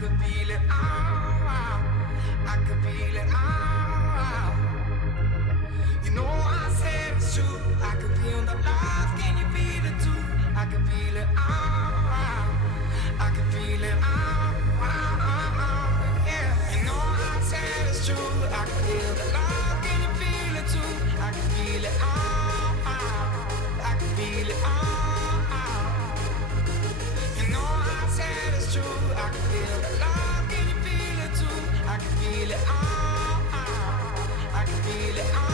could feel it all. I could feel it all. You know I said it's true. I could feel the love. Can you feel it too? I could feel it all. I could feel it all. Yeah. You know I said it's true. I could feel the love. Can you feel it too? I could feel it all. I could feel it all. You know I said it's true. I could feel the love. Can you feel it too? I could feel it all. I could feel it all.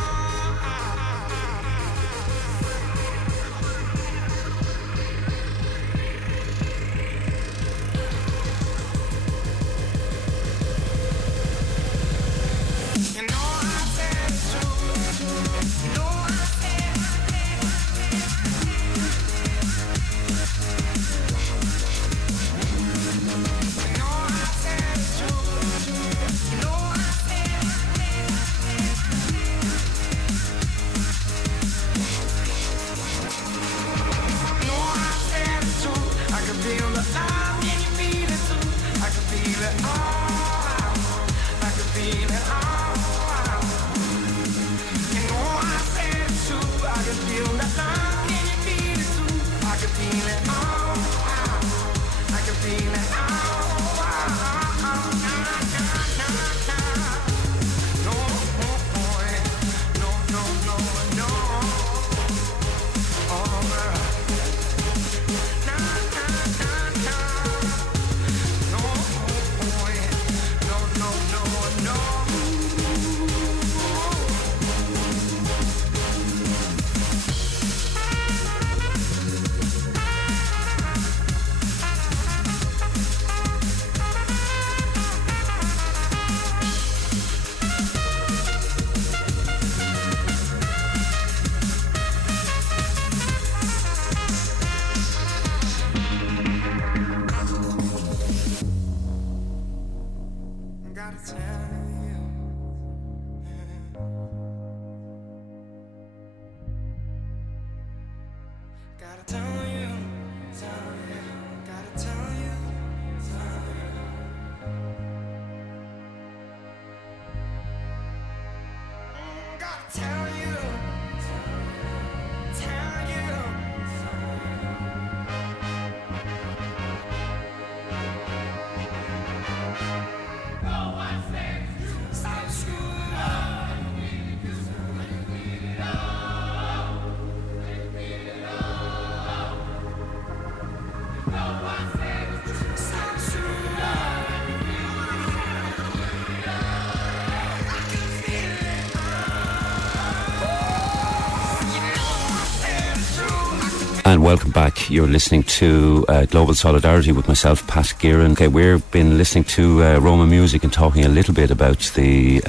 And welcome back. You're listening to Global Solidarity with myself, Pat Guerin. Okay, we've been listening to Roma music and talking a little bit about the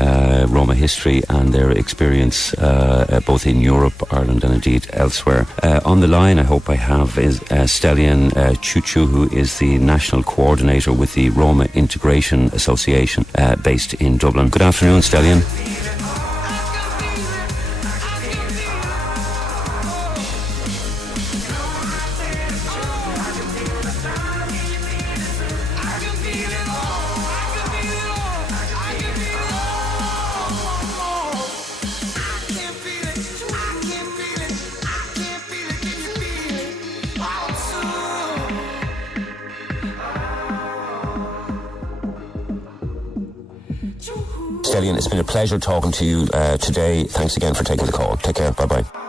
Roma history and their experience both in Europe, Ireland and indeed elsewhere. On the line, I hope I have, is Stellian Chuchu, who is the National Coordinator with the Roma Integration Association based in Dublin. Good afternoon, Stellian. Stellian, it's been a pleasure talking to you today. Thanks again for taking the call. Take care. Bye-bye.